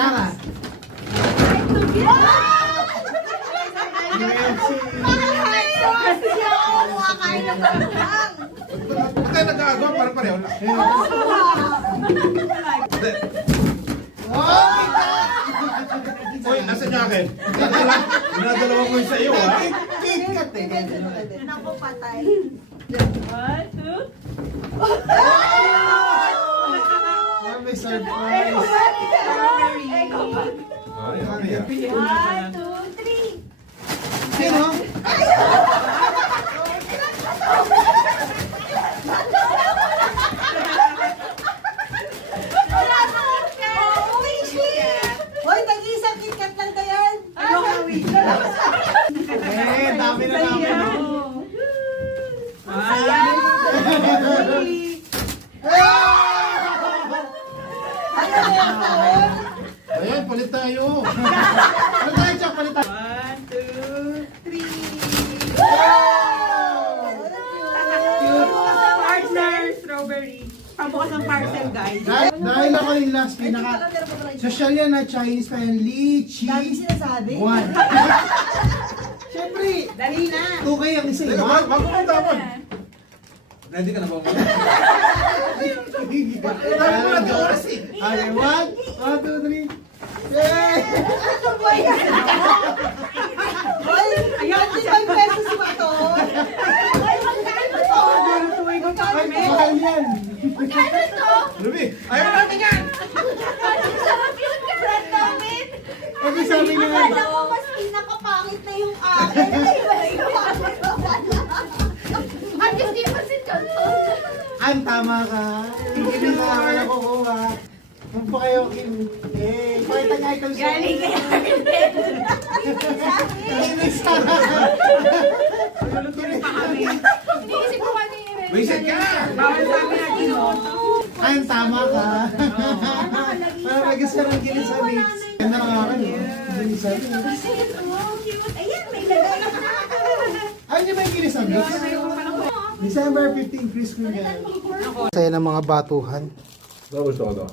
Tama. Patay nag-aagaw, parang pareho lang. Uy, nasa niya akin? Dinadalawa ko yung sa iyo, ha? Kikat eh. Naku, patay. 1, 2. May surprise. Ay, okay, ah. 1, 2, 3. Sino? Hoy, nag-iisang KitKat lang na yan. Dami na namin. Ayan, palit tayo. Palit tayo, Chak, palit tayo. 1, 2, 3. Partner, strawberry. Pabukas ang parcel, guys. Dahil ako yung last pinaka social yan na Chinese pa yan. Li, Chi, Dami sinasabi. 1. Siyempre, Dali na. 2K ang isa eh. Teka, bago mo tapon. Ready ka na ba mo? Dami mo na di oras eh. Okay, 1, 2, 3. Yay! Ano ba yan? Hoy, 25 pesos ba ito? Hoy, magkano to? Ay, mahal yan. Magkano to? Ruby, ayaw namin yan! Ang sarap yun, friend namin. Okay, sabi niya. Akala ko mas pinakapangit na yung akin. At hindi pa si Tonto. Ang tama ka. Hindi na ako nakukuha. Kung pa kayo, Kim. Eh, pakita nga ito sa... Galing kaya. Lulutuin pa kami. Iniisip ko kanina. Wisit ka na! Bawal sa amin ang ginuto. Ay, ang tama ka. Parang may gusto ng gilis sa mix. Ganda na nga akin. Gilis sa mix. Kasi ito, cute. Ayan, may lagay na. Ay, di ba yung gilis sa mix? December 15, Chris Kugan. Saya ng mga batuhan. Gusto ko to.